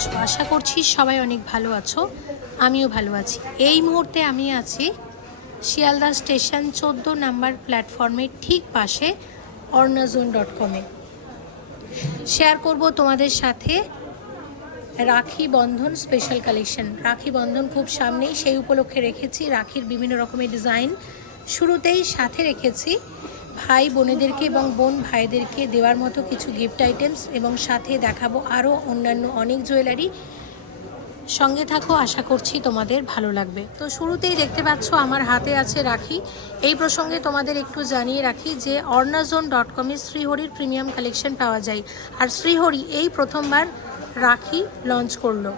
আছো? আশা করছি সবাই অনেক ভালো আছো, আমিও ভালো আছি। এই মুহূর্তে আমি আছি শিয়ালদা স্টেশন 14 নাম্বার প্ল্যাটফর্মের ঠিক পাশে ornazone.com-এ। শেয়ার করব তোমাদের সাথে রাখি বন্ধন স্পেশাল কালেকশন। রাখি বন্ধন খুব সামনেই, সেই উপলক্ষে রেখেছি রাখির বিভিন্ন রকমের ডিজাইন। শুরুতেই সাথে রেখেছি ভাই বোনেদেরকে এবং বোন ভাইদেরকে দেওয়ার মতো কিছু গিফট আইটেমস, এবং সাথে দেখাবো আরও অন্যান্য অনেক জুয়েলারি। সঙ্গে থাকো, আশা করছি তোমাদের ভালো লাগবে। তো শুরুতেই দেখতে পাচ্ছ আমার হাতে আছে রাখি। এই প্রসঙ্গে তোমাদের একটু জানিয়ে রাখি যে ornazone.com-এ শ্রীহরির প্রিমিয়াম কালেকশন পাওয়া যায়, আর শ্রীহরি এই প্রথমবার রাখি লঞ্চ করলো,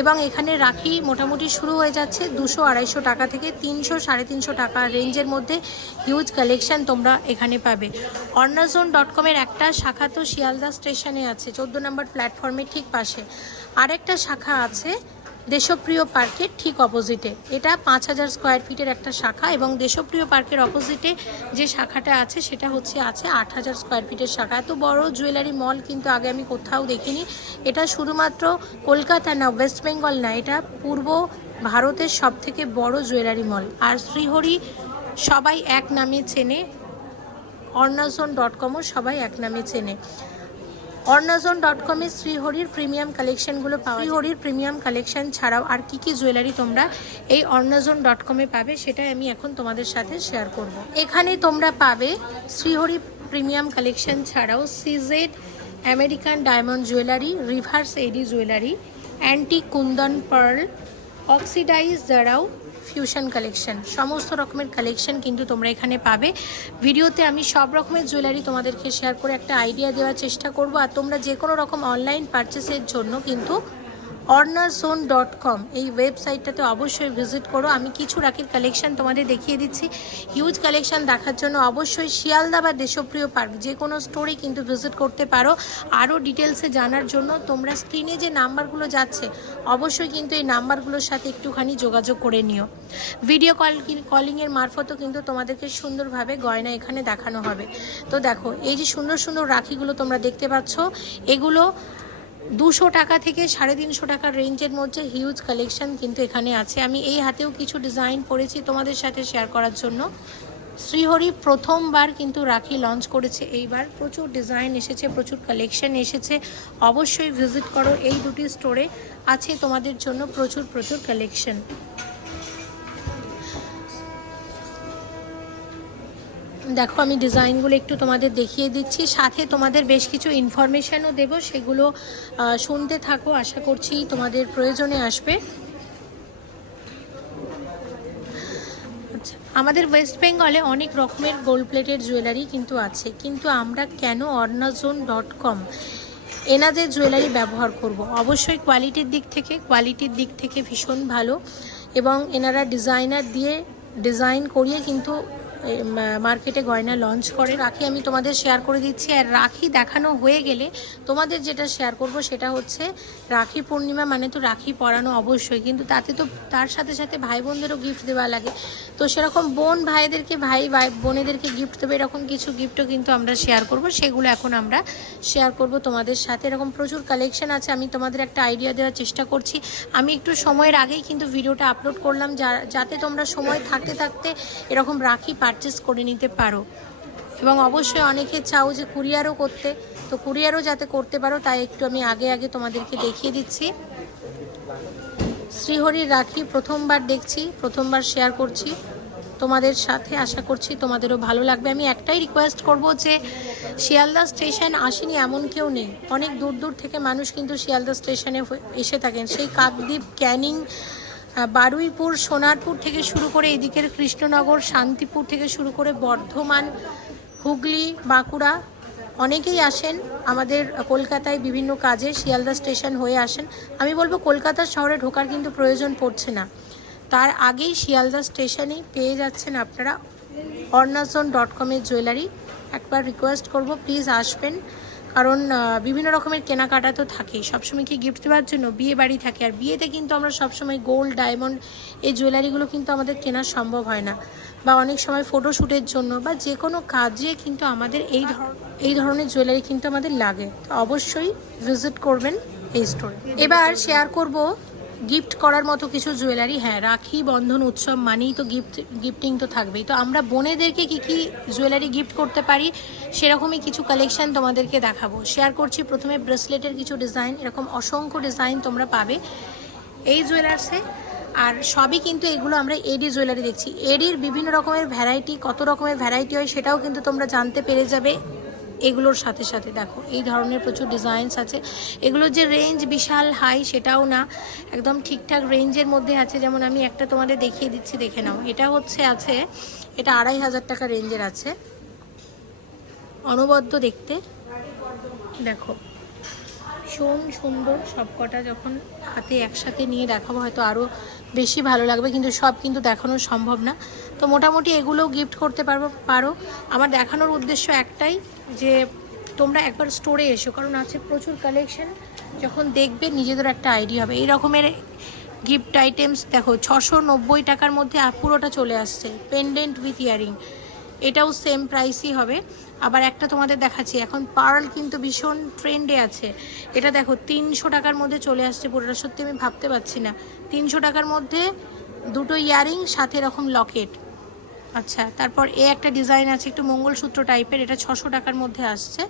এবং এখানে রাখি মোটামুটি শুরু হয়ে যাচ্ছে 200-250 টাকা থেকে 300-350 টাকা রেঞ্জের মধ্যে হিউজ কালেকশন তোমরা এখানে পাবে। ornazone.com-এর একটা শাখা তো শিয়ালদা স্টেশনে আছে 14 নম্বর প্ল্যাটফর্মের ঠিক পাশে, আরেকটা শাখা আছে দেশপ্রিয় পার্কের ঠিক অপোজিটে। এটা 5000 স্কোয়ার ফিটের একটা শাখা, এবং দেশপ্রিয় পার্কের অপোজিটে যে শাখাটা আছে সেটা আছে 8000 স্কোয়ার ফিটের শাখা। এত বড় জুয়েলারি মল কিন্তু আগে আমি কোথাও দেখিনি। এটা শুধুমাত্র কলকাতা না, ওয়েস্ট বেঙ্গল না, এটা পূর্ব ভারতের সবথেকে বড় জুয়েলারি মল। আর শ্রীহরি সবাই এক নামে চেনে, ornazone.com-ও সবাই এক নামে চেনে। ornazone.com-এ শ্রীহরির প্রিমিয়াম কালেকশনগুলো পাওয়া। শ্রীহরির প্রিমিয়াম কালেকশন ছাড়াও আর কি জুয়েলারি তোমরা এই ornazone.com-এ পাবে সেটাই আমি এখন তোমাদের সাথে শেয়ার করব। এখানে তোমরা পাবে শ্রীহরি প্রিমিয়াম কালেকশন ছাড়াও CZ American diamond jewellery, reverse AD jewellery, anti kundan pearl, oxidise jadau fusion collection, সমস্ত রকমের কালেকশন কিন্তু তোমরা এখানে পাবে। ভিডিওতে আমি সব রকমের জুয়েলারি তোমাদেরকে শেয়ার করে একটা আইডিয়া দেওয়ার চেষ্টা করব। আর তোমরা যে কোনো রকম অনলাইন পারচেসের জন্য কিন্তু ornazone.com এই ওয়েবসাইটটাতে অবশ্যই ভিজিট করো। আমি কিছু রাখির কালেকশন তোমাদের দেখিয়ে দিচ্ছি। হিউজ কালেকশন দেখার জন্য অবশ্যই শিয়ালদা বা দেশপ্রিয় পার্ক যে কোনো স্টোরে কিন্তু ভিজিট করতে পারো। আরও ডিটেলসে জানার জন্য তোমরা স্ক্রিনে যে নাম্বারগুলো যাচ্ছে অবশ্যই কিন্তু এই নাম্বারগুলোর সাথে একটুখানি যোগাযোগ করে নিও। ভিডিও কলিংয়ের মারফতও কিন্তু তোমাদেরকে সুন্দরভাবে গয়না এখানে দেখানো হবে। তো দেখো এই যে সুন্দর সুন্দর রাখিগুলো তোমরা দেখতে পাচ্ছ, এগুলো 200 টাকা থেকে 350 টাকার রেঞ্জের মধ্যে হিউজ কালেকশন কিন্তু এখানে আছে। আমি এই হাতেও কিছু ডিজাইন করেছি তোমাদের সাথে শেয়ার করার জন্য। শ্রীহরি প্রথমবার কিন্তু রাখি লঞ্চ করেছে এইবার, প্রচুর ডিজাইন এসেছে, প্রচুর কালেকশন এসেছে। অবশ্যই ভিজিট করো, এই দুটি স্টোরে আছে তোমাদের জন্য প্রচুর কালেকশন। দেখো আমি ডিজাইনগুলো একটু তোমাদের দেখিয়ে দিচ্ছি, সাথে তোমাদের বেশ কিছু ইনফরমেশানও দেবো, সেগুলো শুনতে থাকো, আশা করছি তোমাদের প্রয়োজনে আসবে। আচ্ছা, আমাদের ওয়েস্ট বেঙ্গলে অনেক রকমের গোল্ড প্লেটেড জুয়েলারি কিন্তু আছে, কিন্তু আমরা কেন ornazone.com এনাদের জুয়েলারি ব্যবহার করব? অবশ্যই কোয়ালিটির দিক থেকে ভীষণ ভালো, এবং এনারা ডিজাইনার দিয়ে ডিজাইন করিয়ে কিন্তু মার্কেটে গয়না লঞ্চ করে। রাখি আমি তোমাদের শেয়ার করে দিচ্ছি, আর রাখি দেখানো হয়ে গেলে তোমাদের যেটা শেয়ার করব সেটা হচ্ছে রাখি পূর্ণিমা মানে তো রাখি পরানো অবশ্যই, কিন্তু তাতে তো তার সাথে সাথে ভাই বোনদেরও গিফট দেওয়া লাগে। তো সেরকম বোন ভাইদেরকে ভাই বোনেদেরকে গিফট দেবে, এরকম কিছু গিফটও কিন্তু আমরা শেয়ার করব, সেগুলো এখন আমরা শেয়ার করব তোমাদের সাথে। এরকম প্রচুর কালেকশন আছে, আমি তোমাদের একটা আইডিয়া দেওয়ার চেষ্টা করছি। আমি একটু সময়ের আগেই কিন্তু ভিডিওটা আপলোড করলাম যাতে তোমরা সময় থাকতে থাকতে এরকম রাখি পারচেস করে নিতে পারো। এবং অবশ্যই অনেকে চাও যে কুরিয়ারও করতে, তো কুরিয়ারও যাতে করতে পারো তাই একটু আমি আগে তোমাদেরকে দেখিয়ে দিচ্ছি। শ্রীহরির রাখি প্রথমবার দেখছি, প্রথমবার শেয়ার করছি তোমাদের সাথে, আশা করছি তোমাদেরও ভালো লাগবে। আমি একটাই রিকোয়েস্ট করব যে শিয়ালদা স্টেশন আসেনি এমন কেউ নেই, অনেক দূর থেকে মানুষ কিন্তু শিয়ালদা স্টেশনে এসে থাকেন, সেই কাকদ্বীপ, ক্যানিং, বারুইপুর, সোনারপুর থেকে শুরু করে এদিকের কৃষ্ণনগর, শান্তিপুর থেকে শুরু করে বর্ধমান, হুগলি, বাঁকুড়া, অনেকেই আসেন আমাদের কলকাতায় বিভিন্ন কাজে, শিয়ালদা স্টেশন হয়ে আসেন। আমি বলবো কলকাতা শহরে ঢোকার কিন্তু প্রয়োজন পড়ছে না, তার আগেই শিয়ালদা স্টেশনেই পেয়ে যাচ্ছেন আপনারা ornazone.com-এর জুয়েলারি। একবার রিকোয়েস্ট করব প্লিজ আসবেন, কারণ বিভিন্ন রকমের কেনাকাটা তো থাকেই, সবসময় কি গিফট দেওয়ার জন্য, বিয়ে বাড়ি থাকে, আর বিয়েতে কিন্তু আমরা সবসময় গোল্ড ডায়মন্ড এই জুয়েলারিগুলো কিন্তু আমাদের কেনা সম্ভব হয় না, বা অনেক সময় ফটোশ্যুটের জন্য বা যে কোনো কাজে কিন্তু আমাদের এই ধরনের জুয়েলারি কিন্তু আমাদের লাগে। তো অবশ্যই ভিজিট করবেন এই স্টোরে। এবার শেয়ার করব গিফট করার মতো কিছু জুয়েলারি। হ্যাঁ, রাখি বন্ধন উৎসব মানেই তো গিফটিং তো থাকবেই। তো আমরা বোনেদেরকে কি কি জুয়েলারি গিফট করতে পারি সেরকমই কিছু কালেকশন তোমাদেরকে দেখাবো। শেয়ার করছি প্রথমে ব্রেসলেটের কিছু ডিজাইন, এরকম অসংখ্য ডিজাইন তোমরা পাবে এই জুয়েলার্সে। আর সবই কিন্তু এগুলো আমরা এডি জুয়েলারি দেখছি। এডির বিভিন্ন রকমের ভ্যারাইটি, কত রকমের ভ্যারাইটি হয় সেটাও কিন্তু তোমরা জানতে পেরে যাবে এগুলোর সাথে সাথে। দেখো এই ধরনের প্রচুর ডিজাইনস আছে। এগুলোর যে রেঞ্জ বিশাল হাই সেটাও না, একদম ঠিকঠাক রেঞ্জের মধ্যে আছে। যেমন আমি একটা তোমাদের দেখিয়ে দিচ্ছি, দেখে নাও। এটা আছে এটা 2500 টাকা রেঞ্জের আছে, অনবদ্য দেখতে। দেখো ভীষণ সুন্দর, সবকটা যখন হাতে একসাথে নিয়ে দেখাবো হয়তো আরও বেশি ভালো লাগবে, কিন্তু সব কিন্তু দেখানো সম্ভব না। তো মোটামুটি এগুলোও গিফট করতে পারো। আমার দেখানোর উদ্দেশ্য একটাই, যে তোমরা একবার স্টোরে এসো, কারণ আছে প্রচুর কালেকশন। যখন দেখবে নিজেদের একটা আইডিয়া হবে। এই রকমের গিফট আইটেমস দেখো 690 টাকার মধ্যে পুরোটা চলে আসছে, পেন্ডেন্ট উইথ ইয়ারিং। এটাও সেম প্রাইসই হবে। আবার একটা তোমাদের দেখাচ্ছি, এখন পার্ল কিন্তু ভীষণ ট্রেন্ডে আছে। এটা দেখো 300 টাকার মধ্যে চলে আসছে পুরোটা। সত্যি আমি ভাবতে পারছি না, 300 টাকার মধ্যে দুটো ইয়ারিং সাথে এরকম লকেট। আচ্ছা, তারপর একটা ডিজাইন আছে একটু মঙ্গলসূত্র টাইপের, এটা 600 টাকার মধ্যে আসছে।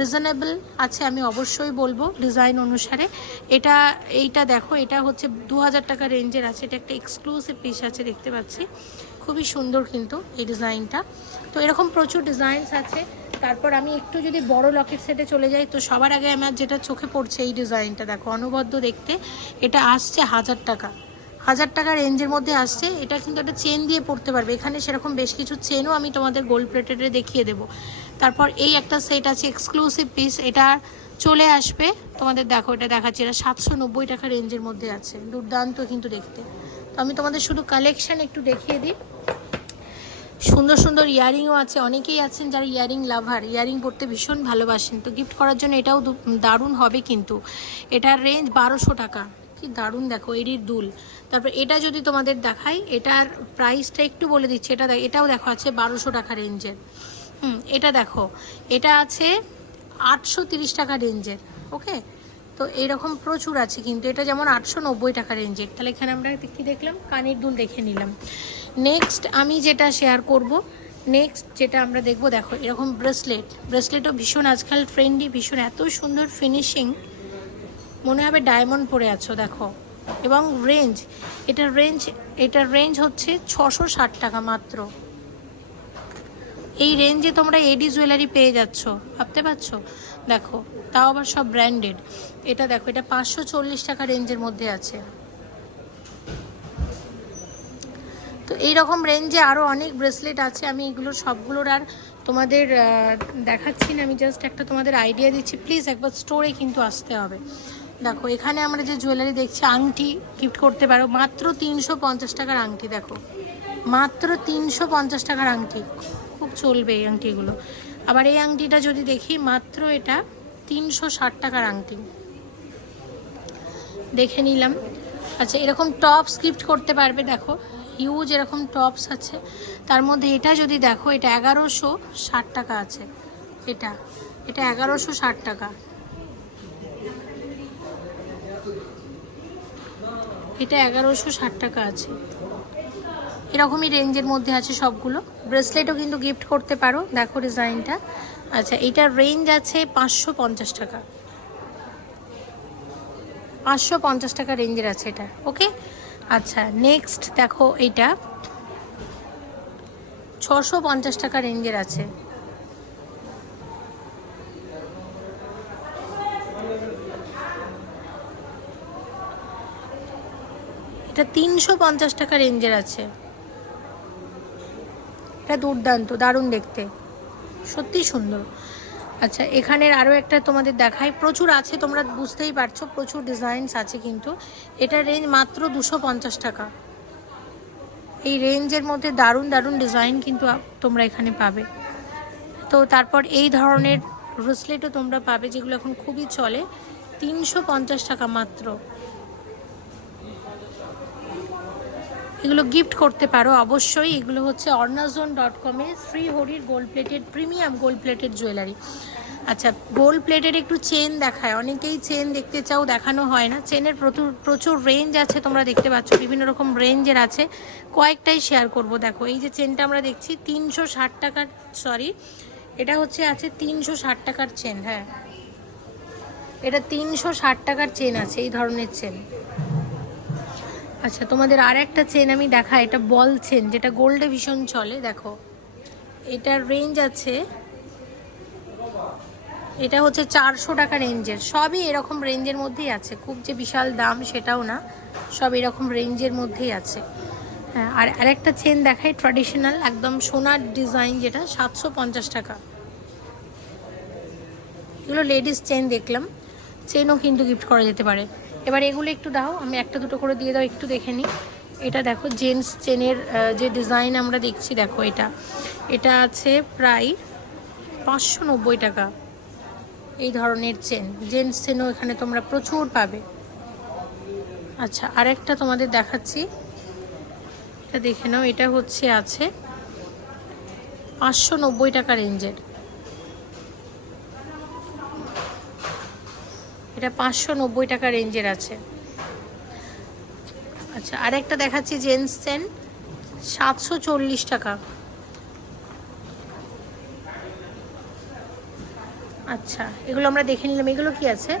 রিজনেবল আছে আমি অবশ্যই বলবো ডিজাইন অনুসারে। এইটা দেখো, এটা হচ্ছে 2000 টাকা রেঞ্জের আছে। এটা একটা এক্সক্লুসিভ পিস আছে, দেখতে পাচ্ছি খুবই সুন্দর কিন্তু এই ডিজাইনটা। তো এরকম প্রচুর ডিজাইনস আছে। তারপর আমি একটু যদি বড় লকেট সেটে চলে যাই, তো সবার আগে আমার যেটা চোখে পড়ছে এই ডিজাইনটা দেখো, অনবদ্য দেখতে। এটা আসছে 1000 টাকা, 1000 টাকা রেঞ্জের মধ্যে আসছে। এটা কিন্তু একটা চেন দিয়ে পড়তে পারবে, এখানে সেরকম বেশ কিছু চেনও আমি তোমাদের গোল্ড প্লেটেডে দেখিয়ে দেবো। তারপর এই একটা সেট আছে এক্সক্লুসিভ পিস, এটা চলে আসবে তোমাদের। দেখো এটা দেখাচ্ছি, এটা 790 টাকা রেঞ্জের মধ্যে আছে, দুর্দান্ত কিন্তু দেখতে। তো আমি তোমাদের শুধু কালেকশন একটু দেখিয়ে দিই। সুন্দর সুন্দর ইয়ারিংও আছে। অনেকেই আছেন যারা ইয়ারিং লাভার, ইয়ারিং পরতে ভীষণ ভালোবাসেন, তো গিফট করার জন্য এটাও দারুণ হবে কিন্তু। এটার রেঞ্জ 1200 টাকা, কি দারুণ দেখো এডির দুল। তারপর এটা যদি তোমাদের দেখাই, এটার প্রাইসটা একটু বলে দিচ্ছি। এটাও দেখো আছে 1200 টাকা রেঞ্জের। এটা দেখো, এটা আছে 830 টাকা রেঞ্জের। ওকে, তো এইরকম প্রচুর আছে কিন্তু। এটা যেমন 890 টাকা রেঞ্জের। তাহলে এখানে আমরা কি দেখলাম, কানের দুল দেখে নিলাম। নেক্সট আমি যেটা শেয়ার করব, যেটা আমরা দেখবো, দেখো এরকম ব্রেসলেটও ভীষণ আজকাল ট্রেন্ডি, ভীষণ এত সুন্দর ফিনিশিং, মনে হবে ডায়মন্ড পরে আছো দেখো। এবং এটার রেঞ্জ হচ্ছে 660 টাকা মাত্র। এই রেঞ্জে তোমরা এডি জুয়েলারি পেয়ে যাচ্ছ, ভাবতে পারছো? দেখো, তাও আবার সব ব্র্যান্ডেড। এটা দেখো, এটা 540 টাকা রেঞ্জের মধ্যে আছে। তো এইরকম রেঞ্জে আরও অনেক ব্রেসলেট আছে। আমি এগুলোর সবগুলোর আর তোমাদের দেখাচ্ছি না, আমি জাস্ট একটা তোমাদের আইডিয়া দিচ্ছি। প্লিজ একবার স্টোরে কিন্তু আসতে হবে। দেখো এখানে আমরা যে জুয়েলারি দেখছি, আংটি গিফট করতে পারো মাত্র 350 টাকার আংটি। দেখো মাত্র 350 টাকার আংটি, খুব চলবে এই আংটিগুলো। আবার এই আংটিটা যদি দেখি, মাত্র এটা 360 টাকার আংটি, দেখে নিলাম। আচ্ছা, এরকম টপস গিফট করতে পারবে। দেখো হিউজ এরকম টপস আছে, তার মধ্যে এটা যদি দেখো, এটা 1160 টাকা আছে। এটা 1160 টাকা। এটা 1160 টাকা আছে। এরকমই রেঞ্জের মধ্যে আছে সবগুলো। ব্রেসলেটও কিন্তু গিফট করতে পারো, দেখো ডিজাইনটা। আচ্ছা, এটার রেঞ্জ আছে 550 টাকা, 550 টাকা রেঞ্জের আছে এটা। ওকে, আচ্ছা নেক্সট দেখো, এইটা 650 টাকা রেঞ্জের আছে। এটা 350 টাকা রেঞ্জের আছে। এটা দুর্দান্ত, দারুণ দেখতে, সত্যি সুন্দর। আচ্ছা, এখানের আরও একটা তোমাদের দেখাই, প্রচুর আছে, তোমরা বুঝতেই পারছো প্রচুর ডিজাইনস আছে কিন্তু। এটার রেঞ্জ মাত্র 250 টাকা। এই রেঞ্জের মধ্যে দারুণ দারুণ ডিজাইন কিন্তু তোমরা এখানে পাবে। তো তারপর এই ধরনের ব্রেসলেটও তোমরা পাবে, যেগুলো এখন খুবই চলে, 350 টাকা মাত্র। এগুলো গিফট করতে পারো অবশ্যই। এগুলো হচ্ছে ornazone.com-এ শ্রীহরির gold plated, premium gold plated jewellery. আচ্ছা, গোল্ড প্লেটের একটু চেন দেখায়, অনেকেই চেন দেখতে চাও, দেখানো হয় না। চেনের প্রচুর রেঞ্জ আছে, তোমরা দেখতে পাচ্ছ বিভিন্ন রকম রেঞ্জের আছে, কয়েকটাই শেয়ার করব। দেখো এই যে চেনটা আমরা দেখছি 360 টাকার, সরি এটা হচ্ছে আছে 360 টাকার চেন। হ্যাঁ, এটা 360 টাকার চেন আছে, এই ধরনের চেন। আচ্ছা, তোমাদের আর একটা চেন আমি দেখা, এটা বল চেন, যেটা গোল্ডে ভীষণ চলে। দেখো এটার রেঞ্জ আছে, এটা হচ্ছে 400 টাকা রেঞ্জের। সবই এরকম রেঞ্জের মধ্যেই আছে, খুব যে বিশাল দাম সেটাও না, সব এরকম রেঞ্জের মধ্যেই আছে। হ্যাঁ, আর আরেকটা চেন দেখাই ট্র্যাডিশনাল একদম সোনার ডিজাইন, যেটা 750 টাকা। এগুলো লেডিস চেন দেখলাম, চেনও কিন্তু গিফট করা যেতে পারে। এবার এগুলো একটু দাও, আমি একটা দুটো করে দিয়ে দাও, একটু দেখে নিই। এটা দেখো জেন্টস চেনের যে ডিজাইন আমরা দেখছি, দেখো এটা আছে প্রায় 590 টাকা। এই ধরনের চেন, জেন্টস চেনও এখানে তোমরা প্রচুর পাবে। আচ্ছা, আরেকটা তোমাদের দেখাচ্ছি, এটা দেখে নাও। এটা হচ্ছে আছে 590 টাকা রেঞ্জের, এটা 590 টাকা রেঞ্জের আছে। আচ্ছা, আরেকটা দেখাচ্ছি জেন্টস চেন 740 টাকা। আচ্ছা, এগুলো আমরা দেখে নিলাম। এগুলো কি আছে?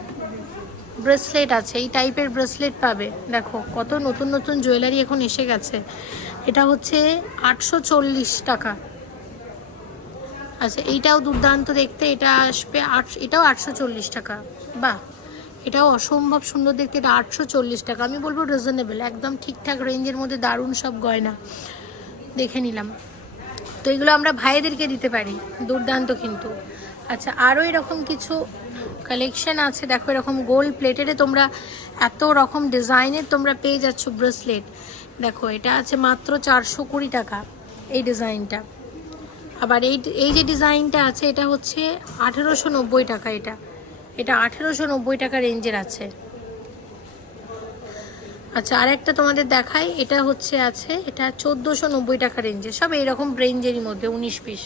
ব্রেসলেট আছে, এই টাইপের ব্রেসলেট পাবে। দেখো কত নতুন নতুন জুয়েলারি এখন এসে গেছে। এটা হচ্ছে 840 টাকা। আচ্ছা, এইটাও দুর্দান্ত দেখতে, এটা আসবে এটাও 840 টাকা। বাহ, এটাও অসম্ভব সুন্দর দেখতে, এটা 840 টাকা। আমি বলবো রিজনেবল, একদম ঠিকঠাক রেঞ্জের মধ্যে দারুণ সব গয়না দেখে নিলাম। তো এগুলো আমরা ভাইদেরকে দিতে পারি, দুর্দান্ত কিন্তু। আচ্ছা, আরও এরকম কিছু কালেকশন আছে। দেখো এরকম গোল্ড প্লেটেডে তোমরা এত রকম ডিজাইনের তোমরা পেয়ে যাচ্ছ ব্রেসলেট। দেখো এটা আছে মাত্র 420 টাকা এই ডিজাইনটা। আবার এই যে ডিজাইনটা আছে, এটা হচ্ছে 1890 টাকা। এটা 1890 টাকা রেঞ্জের আছে। আচ্ছা, আরেকটা তোমাদের দেখাই, এটা হচ্ছে আছে, এটা 1490 টাকা রেঞ্জে। সব এইরকম রেঞ্জেরই মধ্যে 19 পিস।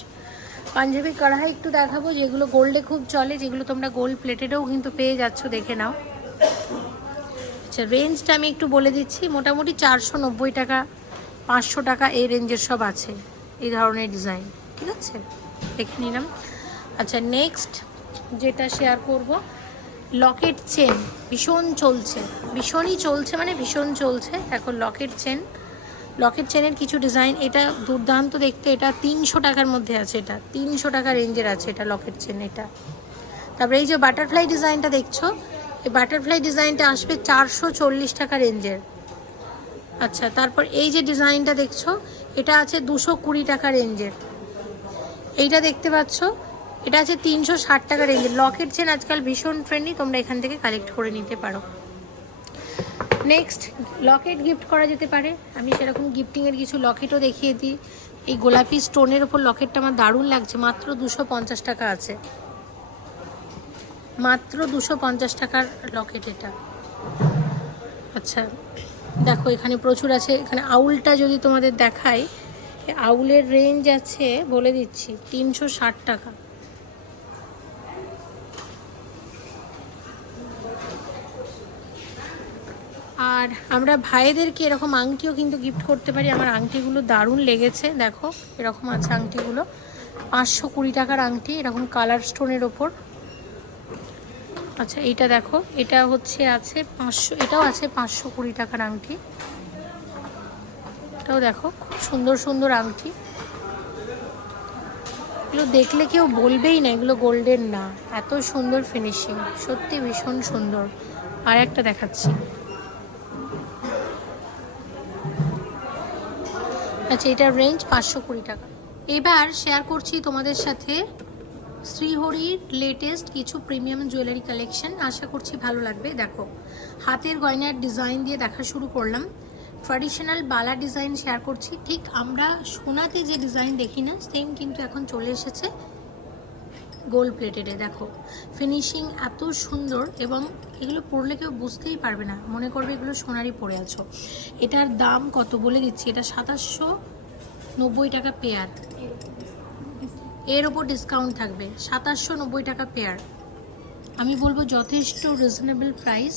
পাঞ্জাবি কড়াই একটু দেখাবো, যেগুলো গোল্ডে খুব চলে, যেগুলো তোমরা গোল্ড প্লেটেডেও কিন্তু পেয়ে যাচ্ছ, দেখে নাও। আচ্ছা, রেঞ্জটা আমি একটু বলে দিচ্ছি, মোটামুটি 490 টাকা 500 টাকা এই রেঞ্জের সব আছে, এই ধরনের ডিজাইন। ঠিক আছে, দেখে নিলাম। আচ্ছা, নেক্সট যেটা শেয়ার করব, লকেট চেন ভীষণ চলছে, ভীষণই চলছে, মানে ভীষণ চলছে। এখন লকেট চেনের কিছু ডিজাইন, এটা দুর্দান্ত দেখতে, এটা 300 টাকার মধ্যে আছে, এটা 300 টাকা রেঞ্জের আছে এটা লকেট চেন এটা। তারপরে এই যে বাটারফ্লাই ডিজাইনটা দেখছো, এই বাটারফ্লাই ডিজাইনটা আসবে 440 টাকা রেঞ্জের। আচ্ছা, তারপর এই যে ডিজাইনটা দেখছো, এটা আছে 220 টাকা রেঞ্জের। এইটা দেখতে পাচ্ছ, এটা আছে 360 টাকা রেঞ্জের। লকেট চেন আজকাল ভীষণ ট্রেন্ডি, তোমরা এখান থেকে কালেক্ট করে নিতে পারো। নেক্সট, লকেট গিফট করা যেতে পারে, আমি সেরকম গিফটিংয়ের কিছু লকেটও দেখিয়ে দিই। এই গোলাপি স্টোনের ওপর লকেটটা আমার দারুণ লাগছে, মাত্র 250 টাকা আছে, মাত্র 250 টাকার লকেট এটা। আচ্ছা, দেখো এখানে প্রচুর আছে। এখানে আউলটা যদি তোমাদের দেখাই, আউলের রেঞ্জ আছে বলে দিচ্ছি 360 টাকা। আর আমরা ভাইদেরকে এরকম আংটিও কিন্তু গিফট করতে পারি। আমার আংটিগুলো দারুণ লেগেছে, দেখো এরকম আছে আংটিগুলো, 520 টাকার আংটি, এরকম কালার স্টোনের ওপর। আচ্ছা, এইটা দেখো, এটা হচ্ছে আছে 500, এটাও আছে 520 টাকার আংটি। এটাও দেখো খুব সুন্দর সুন্দর আংটি, এগুলো দেখলে কেউ বলবেই না এগুলো গোল্ডের না, এত সুন্দর ফিনিশিং, সত্যি ভীষণ সুন্দর। আর একটা দেখাচ্ছি। আচ্ছা, এটার রেঞ্জ 520 টাকা। এবার শেয়ার করছি তোমাদের সাথে শ্রীহরির লেটেস্ট কিছু প্রিমিয়াম জুয়েলারি কালেকশন, আশা করছি ভালো লাগবে। দেখো হাতের গয়নার ডিজাইন দিয়ে দেখা শুরু করলাম, ট্র্যাডিশনাল বালা ডিজাইন শেয়ার করছি। ঠিক আমরা সোনাতে যে ডিজাইন দেখি না, সেম কিন্তু এখন চলে এসেছে গোল্ড প্লেটেডে। দেখো ফিনিশিং এত সুন্দর, এবং এগুলো পরলে কেউ বুঝতেই পারবে না, মনে করবে এগুলো সোনারই পরে আছো। এটার দাম কত বলে দিচ্ছি, এটা 2790 টাকা পেয়ার। এর ওপর ডিসকাউন্ট থাকবে, 2790 টাকা পেয়ার। আমি বলবো যথেষ্ট রিজনেবল প্রাইস।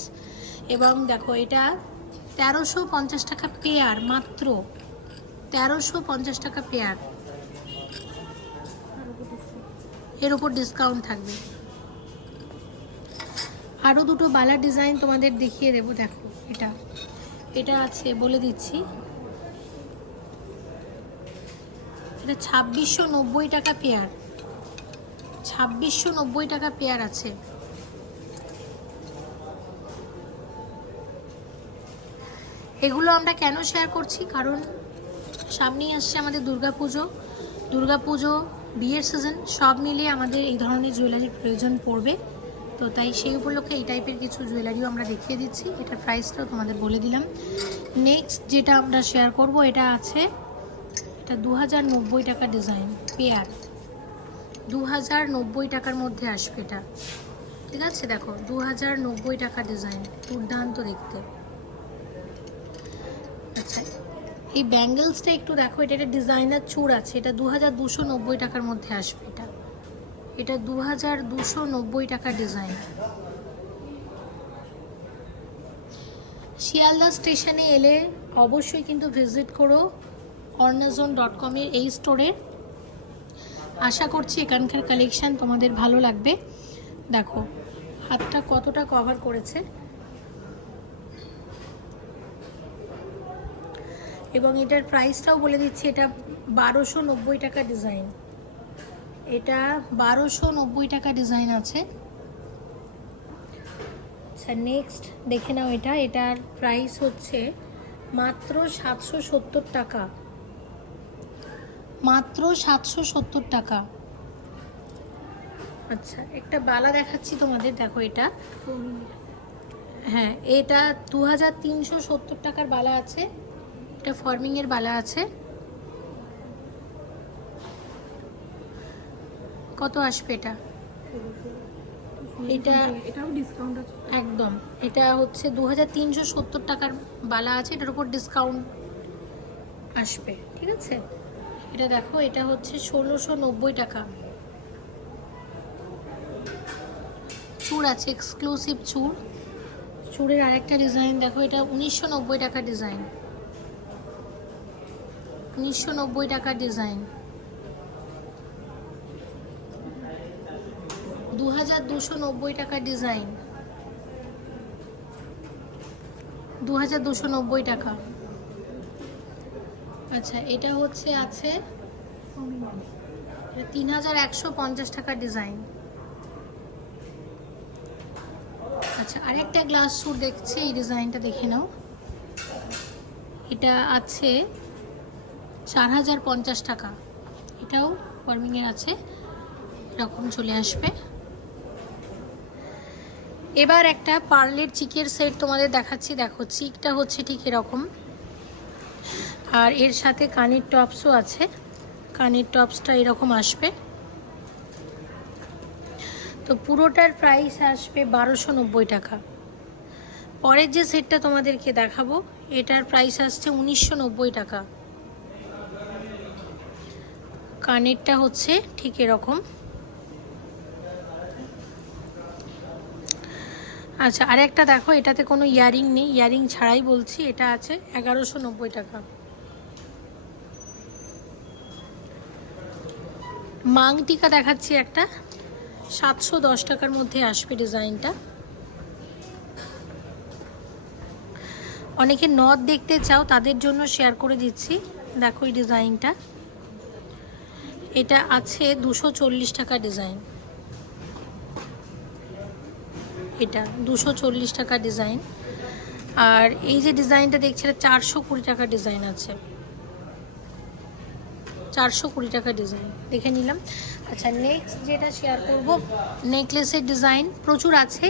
এবং দেখো এটা 1350 টাকা পেয়ার, মাত্র 1350 টাকা পেয়ার। এর ওপর ডিসকাউন্ট থাকবে। আরও দুটো বালার ডিজাইন তোমাদের দেখিয়ে দেবো। দেখো এটা আছে বলে দিচ্ছি, এটা 2690 টাকা পেয়ার, 2690 টাকা পেয়ার আছে। এগুলো আমরা কেন শেয়ার করছি, কারণ সামনেই আসছে আমাদের দুর্গাপুজো, বিয়ের সিজন, সব মিলিয়ে আমাদের এই ধরনের জুয়েলারির প্রয়োজন পড়বে। তো তাই সেই উপলক্ষে এই টাইপের কিছু জুয়েলারিও আমরা দেখিয়ে দিচ্ছি। এটার প্রাইসটাও তোমাদের বলে দিলাম। নেক্সট যেটা আমরা শেয়ার করব, এটা আছে, এটা 2090 টাকা ডিজাইন পেয়ার, 2090 টাকার মধ্যে আসবে এটা। ঠিক আছে, দেখো 2090 টাকা ডিজাইন, দুর্দান্ত দেখতে। আচ্ছা, এই ব্যাঙ্গেলসটা একটু দেখো, এটা একটা ডিজাইনার চূড় আছে, এটা 2290 টাকার মধ্যে আসবে। এটা 2290 টাকা ডিজাইন। শিয়ালদা স্টেশনে এলে অবশ্যই কিন্তু ভিজিট করো ornazone.com এর এই স্টোরে। আশা করছি এখানকার কালেকশন তোমাদের ভালো লাগবে। দেখো হাতটা কতটা কভার করেছে, এবং এটার প্রাইসটাও বলে দিচ্ছি, এটা 1290 টাকা ডিজাইন, এটা 1290 টাকা ডিজাইন আছে। আচ্ছা নেক্সট দেখে নাও, এটার প্রাইস হচ্ছে মাত্র 770 টাকা, মাত্র 770 টাকা। আচ্ছা একটা বালা দেখাচ্ছি তোমাদের, দেখো এটা, হ্যাঁ এটা 2370 টাকার বালা আছে, এটা ফর্মিংয়ের বালা আছে। কত আসবে এটা, এটাও ডিসকাউন্ট আছে একদম। এটা হচ্ছে 2370 টাকার বালা আছে, এটার উপর ডিসকাউন্ট আসবে। ঠিক আছে, এটা দেখো, এটা হচ্ছে 1690 টাকা। চূড় আছে, এক্সক্লুসিভ চূড়ের আরেকটা ডিজাইন দেখো, এটা 1990 টাকা ডিজাইন, 1990 টাকার ডিজাইন। 2290 টাকা ডিজাইন, 2290 টাকা। আচ্ছা এটা হচ্ছে আছে 3150 টাকা ডিজাইন। আচ্ছা আরেকটা গ্লাস স্যুট দেখছি, এই ডিজাইনটা দেখে নাও, এটা আছে 4050 টাকা, এটাও ফর্মিংয়ের আছে, এরকম চলে আসবে। এবার একটা পার্লের চিকের সেট তোমাদের দেখাচ্ছি। দেখো চিকটা হচ্ছে ঠিক এরকম, আর এর সাথে কানের টপসও আছে, কানের টপসটা এরকম আসবে। তো পুরোটার প্রাইস আসবে 1290 টাকা। পরের যে সেটটা তোমাদেরকে দেখাবো, এটার প্রাইস আসছে 1990 টাকা। কানেরটা হচ্ছে ঠিক এরকম। আচ্ছা আরেকটা দেখো, এটাতে কোনো ইয়ারিং নেই, ইয়ারিং ছাড়াই বলছি, এটা আছে 1190 টাকা। মাং টিকা দেখাচ্ছি একটা, 710 টাকার মধ্যে আসবে ডিজাইনটা। অনেকে নথ দেখতে চাও, তাদের জন্য শেয়ার করে দিচ্ছি। দেখো এই ডিজাইনটা, এটা আছে 240 টাকা ডিজাইন, এটা 240 টাকা ডিজাইন। আর এই যে ডিজাইনটা দেখছি, এটা 420 টাকা ডিজাইন আছে, 420 টাকা ডিজাইন দেখে নিলাম। আচ্ছা নেক্সট যেটা শেয়ার করব, নেকলেসের ডিজাইন প্রচুর আছে।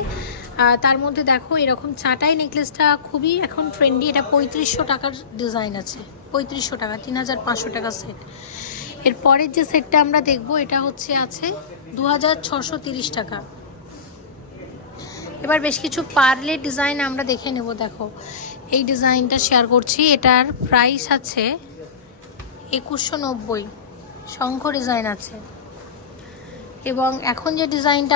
তার মধ্যে দেখো এরকম চাটাই নেকলেসটা খুবই এখন ট্রেন্ডি, এটা 3500 টাকার ডিজাইন আছে, 3500 টাকা, 3500 টাকা সেট। এর পরের যে সেটটা আমরা দেখব এটা হচ্ছে আছে 2630 টাকা। এবার বেশ কিছু পার্লের ডিজাইন আমরা দেখে নেব। দেখো এই ডিজাইনটা শেয়ার করছি, এটার প্রাইস আছে 2190, শঙ্খ ডিজাইন আছে। এবং এখন যে ডিজাইনটা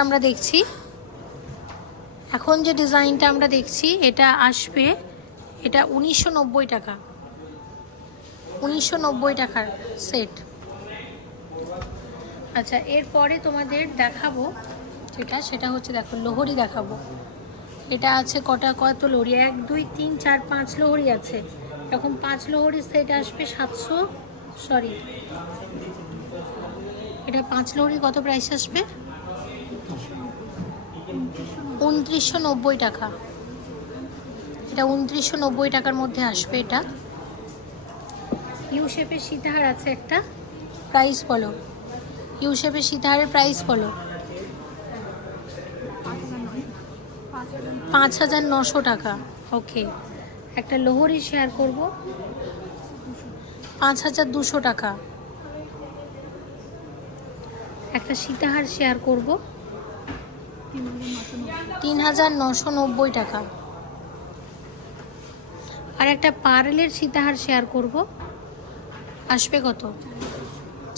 আমরা দেখছি এটা আসবে, এটা 1990 টাকা, 1990 টাকার সেট। আচ্ছা, এরপরে তোমাদের দেখাবো সেটা হচ্ছে, দেখো লোহরি দেখাবো। এটা আছে কত লোহরি, 1 2 3 4 5 লোহরি আছে। এরকম 5 লোহরির সেট আসবে 700, সরি এটা 5 লোহরি কত প্রাইস আসবে? 2990 টাকা। এটা 2990 টাকার মধ্যে আসবে। এটা ইউ শেপের সীতাহার আছে একটা, প্রাইস বলো। ইউ শেপের সীতাহারের প্রাইস বলো। 5900 টাকা। ওকে, একটা লোহরি শেয়ার করব 5200 টাকা। একটা সীতাহার শেয়ার করব 3990 টাকা। আর একটা পার্লের সীতাহার শেয়ার করব, আসবে কত?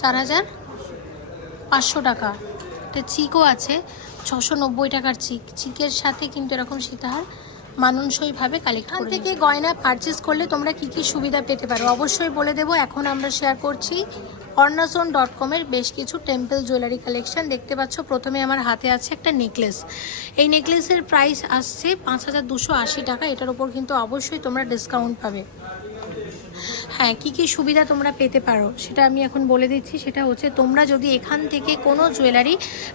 4500 টাকা। একটা চিকও আছে 690 টাকার চিকের সাথে কিন্তু এরকম সীতাহার মানানসইভাবে কালেক্ট করে। এখান থেকে গয়না পারচেস করলে তোমরা কি কি সুবিধা পেতে পারো অবশ্যই বলে দেবো। এখন আমরা শেয়ার করছি ornazone.com এর বেশ কিছু টেম্পল জুয়েলারি কালেকশন। দেখতে পাচ্ছ প্রথমে আমার হাতে আছে একটা নেকলেস। এই নেকলেসের প্রাইস আসছে 5280 টাকা। এটার উপর কিন্তু অবশ্যই তোমরা ডিসকাউন্ট পাবে। হ্যাঁ, কি কি সুবিধা তোমরা পেতে পারো সেটা আমি এখন বলে দিচ্ছি। সেটা হচ্ছে, তোমরা যদি এখান থেকে কোনো জুয়েলারি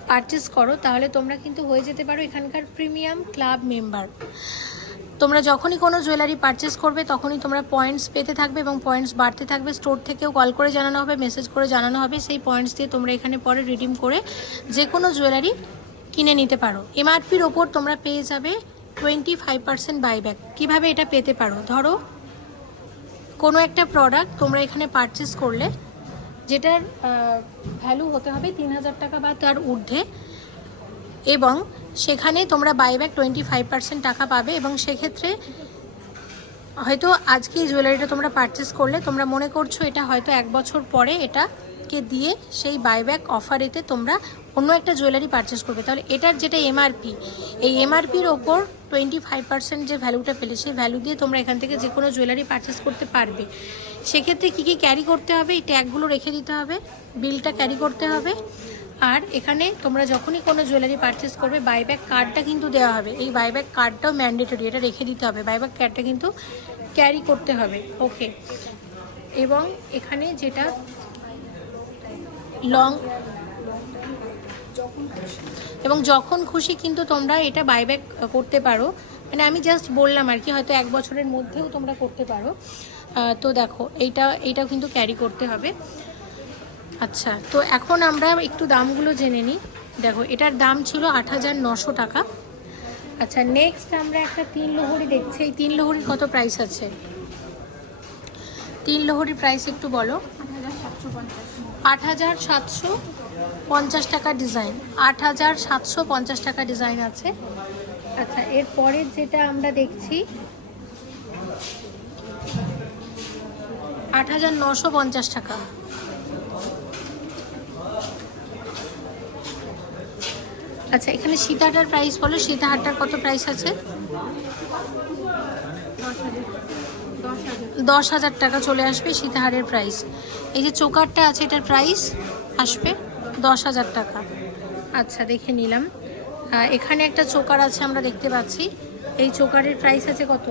পারচেস করো তাহলে তোমরা কিন্তু হয়ে যেতে পারো এখানকার প্রিমিয়াম ক্লাব মেম্বার। তোমরা যখনই কোনো জুয়েলারি পারচেস করবে তখনই তোমরা পয়েন্টস পেতে থাকবে এবং পয়েন্টস বাড়তে থাকবে। স্টোর থেকেও কল করে জানানো হবে, মেসেজ করে জানানো হবে। সেই পয়েন্টস দিয়ে তোমরা এখানে পরে রিডিম করে যে কোনো জুয়েলারি কিনে নিতে পারো। এমআরপির ওপর তোমরা পেয়ে যাবে 25% বাইব্যাক। কীভাবে এটা পেতে পারো? ধরো কোনো একটা প্রোডাক্ট তোমরা এখানে পারচেস করলে, যেটার ভ্যালু হতে হবে 3000 টাকা বা তার ঊর্ধ্বে, এবং সেখানে তোমরা বাইব্যাক 25% টাকা পাবে। এবং সেক্ষেত্রে হয়তো আজকে এই জুয়েলারিটা তোমরা পারচেস করলে, তোমরা মনে করছো এটা হয়তো 1 বছর পরে এটাকে দিয়ে সেই বাইব্যাক অফারেতে তোমরা অন্য একটা জুয়েলারি পারচেস করবে, তাহলে এটার যেটা এমআরপি, এই এমআরপির ওপর 25% যে ভ্যালুটা পেলে সেই ভ্যালু দিয়ে তোমরা এখান থেকে যে কোনো জুয়েলারি পারচেস করতে পারবে। সেক্ষেত্রে কী কী ক্যারি করতে হবে? এই ট্যাগগুলো রেখে দিতে হবে, বিলটা ক্যারি করতে হবে। আর এখানে তোমরা যখনই কোনো জুয়েলারি পারচেস করবে বাইব্যাক কার্ডটা কিন্তু দেওয়া হবে। এই বাইব্যাক কার্ডটাও ম্যান্ডেটরি, এটা রেখে দিতে হবে। বাইব্যাক কার্ডটা কিন্তু ক্যারি করতে হবে। ওকে, এবং এখানে যেটা যখন খুশি কিন্তু তোমরা এটা বাইব্যাক করতে পারো। মানে আমি জাস্ট বললাম আর কি, হয়তো 1 বছরের মধ্যেও তোমরা করতে পারো। তো দেখো এইটাও কিন্তু ক্যারি করতে হবে। আচ্ছা, তো এখন আমরা একটু দামগুলো জেনে নিই। দেখো এটার দাম ছিল 8900 টাকা। আচ্ছা, নেক্সট আমরা একটা 3 লোহরি দেখছি। এই 3 লোহরির কত প্রাইস আছে? 3 লোহরির প্রাইস একটু বলো। 8750 টাকা ডিজাইন, 8750 টাকা ডিজাইন আছে। আচ্ছা, এরপরের যেটা আমরা দেখছি 8950 টাকা। আচ্ছা, এখানে সীতাহারটার প্রাইস বলো। সীতাহারটার কত প্রাইস আছে? 10,000 টাকা চলে আসবে সীতাহারের প্রাইস। এই যে চোকারটা আছে এটার প্রাইস আসবে 10,000 টাকা। আচ্ছা, দেখে নিলাম। এখানে একটা চোকার আছে আমরা দেখতে পাচ্ছি। এই চোকারের প্রাইস আছে কত?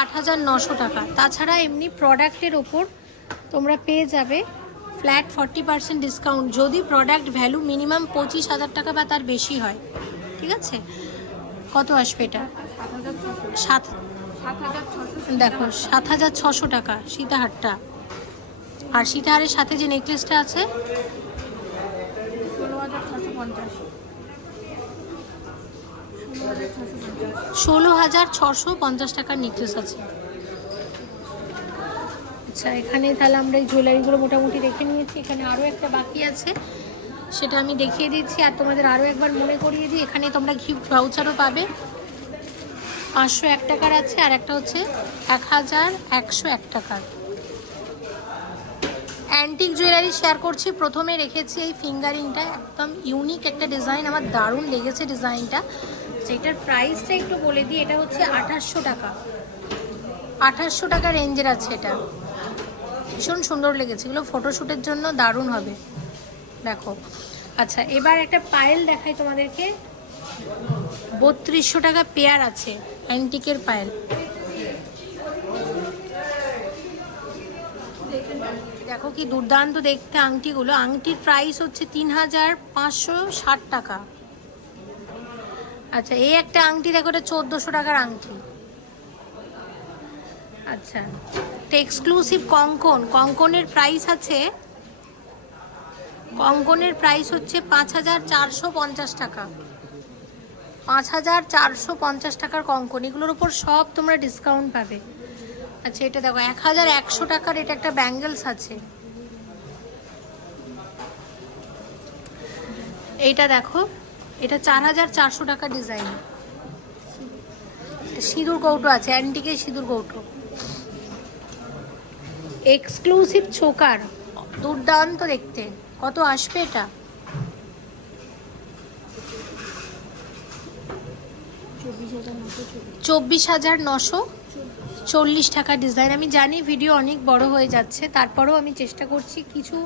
8900 টাকা। তাছাড়া এমনি প্রোডাক্টের ওপর তোমরা পেয়ে যাবে ফ্ল্যাট 40% ডিসকাউন্ট যদি প্রোডাক্ট ভ্যালু মিনিমাম 25,000 টাকা বা তার বেশি হয়। ঠিক আছে, কত আসবে এটা? দেখো 7600 টাকা সীতাহারটা। আর সীতাহারের সাথে যে নেকলেসটা আছে 16,650 টাকার নেকলেস আছে। আচ্ছা, এখানে তাহলে আমরা এই জুয়েলারিগুলো মোটামুটি দেখে নিয়েছি। এখানে আরও একটা বাকি আছে, সেটা আমি দেখিয়ে দিচ্ছি। আর তোমাদের আরও একবার মনে করিয়ে দিই, এখানে তোমরা গিফট ভাউচারও পাবে। 501 টাকার আছে, আর একটা হচ্ছে 1101 টাকার। অ্যান্টিক জুয়েলারি শেয়ার করছি। প্রথমে রেখেছি এই ফিঙ্গারিংটা, একদম ইউনিক একটা ডিজাইন, আমার দারুণ লেগেছে ডিজাইনটা। যেটার প্রাইসটা একটু বলে দিই, এটা হচ্ছে 2800 টাকা। 2800 টাকা রেঞ্জের আছে এটা। ভীষণ সুন্দর লেগেছে, এগুলো ফটোশ্যুটের জন্য দারুণ হবে। দেখো, আচ্ছা এবার একটা পায়েল দেখাই তোমাদেরকে। 3200 টাকা পেয়ার আছে অ্যান্টিকের পায়েল। দেখো কি দুর্দান্ত দেখতে আংটিগুলো। আংটির প্রাইস হচ্ছে 3560 টাকা। আচ্ছা, এই একটা আংটি দেখো, এটা 1400 টাকার আংটি। আচ্ছা, এটা এক্সক্লুসিভ কঙ্কন। কঙ্কনের প্রাইস আছে, কঙ্কনের প্রাইস হচ্ছে 5450 টাকা। 5450 টাকার কঙ্কন। এগুলোর উপর সব তোমরা ডিসকাউন্ট পাবে। আচ্ছা, এটা দেখো 1100 টাকার, এটা একটা ব্যাঙ্গেলস আছে। এইটা দেখো, এটা 4400 টাকা ডিজাইন। সিঁদুর কৌটো আছে, অ্যান্টিকের সিঁদুর কৌটো। এক্সক্লুসিভ চোকার, দুর্দান্ত দেখতে। কত আসবে এটা? 24,940 টাকা ডিজাইন। আমি জানি ভিডিও অনেক বড় হয়ে যাচ্ছে, তারপরেও আমি চেষ্টা করছি কিছু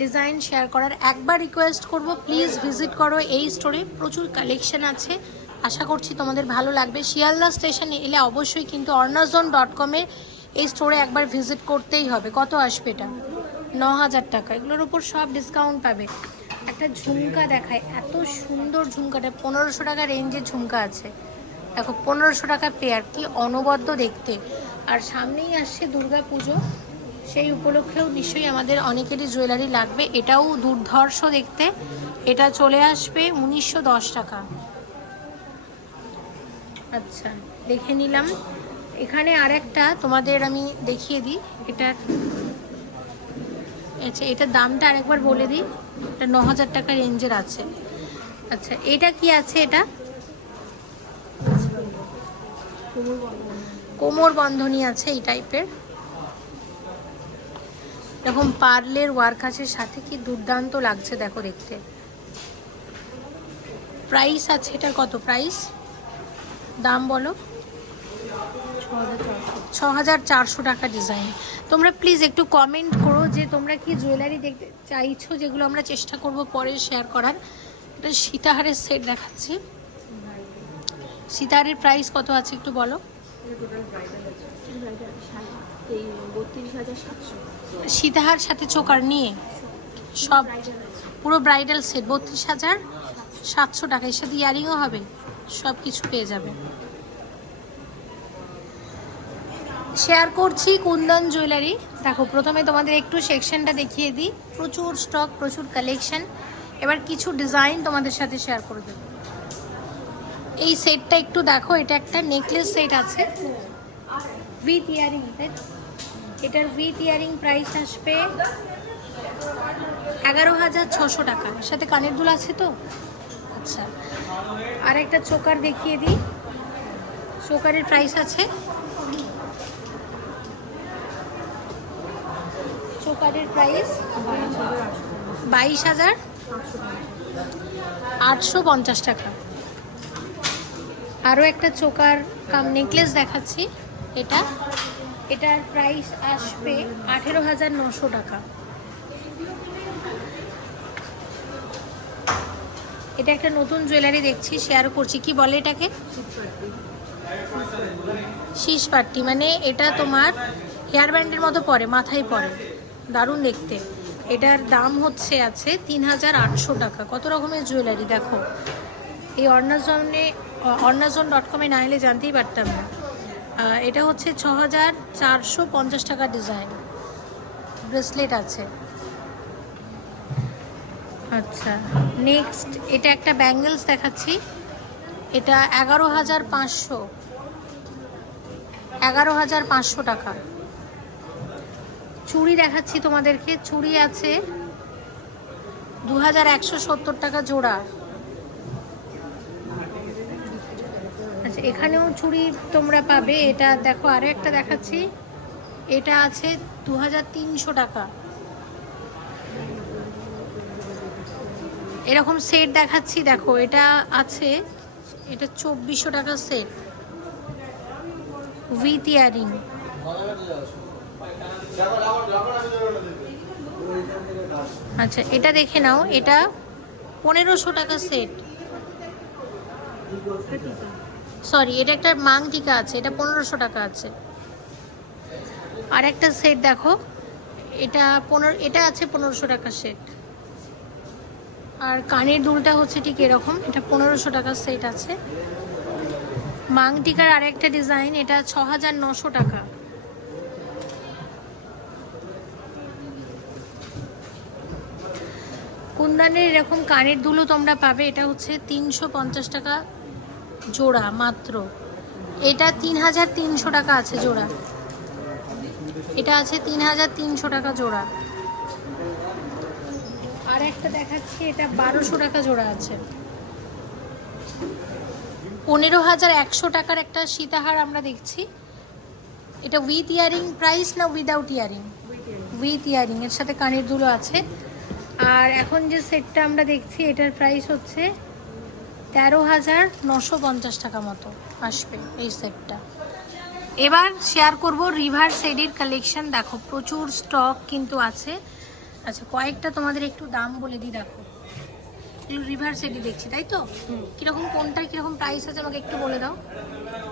ডিজাইন শেয়ার করার। একবার রিকোয়েস্ট করব, প্লিজ ভিজিট করো এই স্টোরে, প্রচুর কালেকশন আছে। আশা করছি তোমাদের ভালো লাগবে। শিয়ালদা স্টেশনে এলে অবশ্যই কিন্তু ornazon.com-এ এই স্টোরে একবার ভিজিট করতেই হবে। কত আসবে এটা? 9000 টাকা। এগুলোর উপর সব ডিসকাউন্ট পাবে। একটা ঝুমকা দেখায়, এত সুন্দর ঝুমকাটা। 1500 টাকা রেঞ্জের ঝুমকা আছে। দেখো 1500 টাকা পেয়ার, কি অনবদ্য দেখতে। আর সামনেই আসছে দুর্গা পুজো, সেই উপলক্ষেও নিশ্চয়ই আমাদের অনেকেরই জুয়েলারি লাগবে। এটাও দুর্ধর্ষ দেখতে। এটা চলে আসবে 1910 টাকা। আচ্ছা, দেখে নিলাম। এখানে আরেকটা তোমাদের আমি দেখিয়ে দিই। এটার আচ্ছা, এটার দামটা আরেকবার বলে দিই। এটা 9000 টাকা রেঞ্জের আছে। আচ্ছা, এটা কি আছে? এটা কোমর বন্ধনী আছে এই টাইপের। এরকম পার্লের ওয়ার্ক আছে সাথে, কি দুর্দান্ত লাগছে দেখো দেখতে। প্রাইস আছে এটার, কত প্রাইস? দাম বলো। 6400 টাকা ডিজাইন। তোমরা প্লিজ একটু কমেন্ট করো যে তোমরা কি জুয়েলারি দেখতে চাইছো, যেগুলো আমরা চেষ্টা করব পরে শেয়ার করার। এটা সীতাহারের সেট দেখাচ্ছি। সীতাহারের প্রাইস কত আছে একটু বলো। সীতাহার সাথে চোকার নিয়ে সব পুরো ব্রাইডাল সেট 32,700 টাকা। এর সাথে ইয়ারিংও হবে, সব কিছু পেয়ে যাবে। শেয়ার করছি কুন্দন জুয়েলারি। দেখো, প্রথমে তোমাদের একটু সেকশনটা দেখিয়ে দিই। প্রচুর স্টক, প্রচুর কালেকশন। এবার কিছু ডিজাইন তোমাদের সাথে শেয়ার করে দেব। এই সেটটা একটু দেখো, এটা একটা নেকলেস সেট আছে উইথ ইয়ারিং। এটার উইথ ইয়ারিং প্রাইস আসবে 11,600 টাকা। এর সাথে কানের দুল আছে তো। আচ্ছা, আর একটা চোকার দেখিয়ে দিই। চোকারের প্রাইস আছে, চোকারের প্রাইস 22,850 টাকা। আরও একটা চোকার কাম নেকলেস দেখাচ্ছি। এটার প্রাইস আসবে 18,900 টাকা। এটা একটা নতুন জুয়েলারি দেখছি, শেয়ার করছি। কি বলে এটাকে? শীষ পাট্টি। মানে এটা তোমার হেয়ার ব্যান্ডের মতো পরে, মাথায় পরে, দারুণ দেখতে। এটার দাম হচ্ছে আছে 3800 টাকা। কত রকমের জুয়েলারি দেখো। এই ornazon.com-এ না এলে জানতেই পারতাম না। এটা হচ্ছে 6450 টাকা ডিজাইন। ব্রেসলেট আছে। আচ্ছা, নেক্সট এটা একটা ব্যাঙ্গেলস দেখাচ্ছি। এটা 11,500 টাকা। চুড়ি দেখাচ্ছি তোমাদেরকে, চুড়ি আছে 2170 টাকা জোড়া। আচ্ছা, এখানেও চুড়ি তোমরা পাবে। এটা দেখো, আরো একটা দেখাচ্ছি, এটা আছে 2300 টাকা। এরকম সেট দেখাচ্ছি, দেখো এটা আছে, এটা 2400 টাকা সেট উইথ ইয়ারিং। আচ্ছা, এটা দেখে নাও, এটা 1500 টাকা সেট। সরি, এটা একটা মাং টিকা আছে, এটা 1500 টাকা আছে। আর একটা সেট দেখো, এটা আছে 1500 টাকা সেট। আর কানের দুলটা হচ্ছে ঠিক এরকম, এটা 1500 টাকার সেট আছে। মাং টিকার আরেকটা ডিজাইন, এটা 6900 টাকা। কুন্দানের এরকম কানের দুলও তোমরা পাবে, এটা হচ্ছে 350 টাকা জোড়া মাত্র। এটা 3300 টাকা আছে জোড়া, এটা আছে 3300 টাকা জোড়া। আর একটা দেখাচ্ছি, এটা 1200 টাকা জোড়া আছে। 15100 টাকার একটা সীতাহার আমরা দেখছি, এটা উইথ ইয়ারিং প্রাইস না উইদাউট ইয়ারিং? উইথ ইয়ারিং, এর সাথে কানের দুলো আছে। আর এখন যে সেটটা আমরা দেখছি, এটার প্রাইস হচ্ছে 13,950 টাকা মতো আসবে এই সেটটা। এবার শেয়ার করব রিভার সেডির কালেকশন। দেখো, প্রচুর স্টক কিন্তু আছে। আচ্ছা, কয়েকটা তোমাদের একটু দাম বলে দিই। দেখো, এগুলো রিভার সেডি দেখছি, তাই তো? কিরকম, কোনটা কিরকম প্রাইস আছে আমাকে একটু বলে দাও।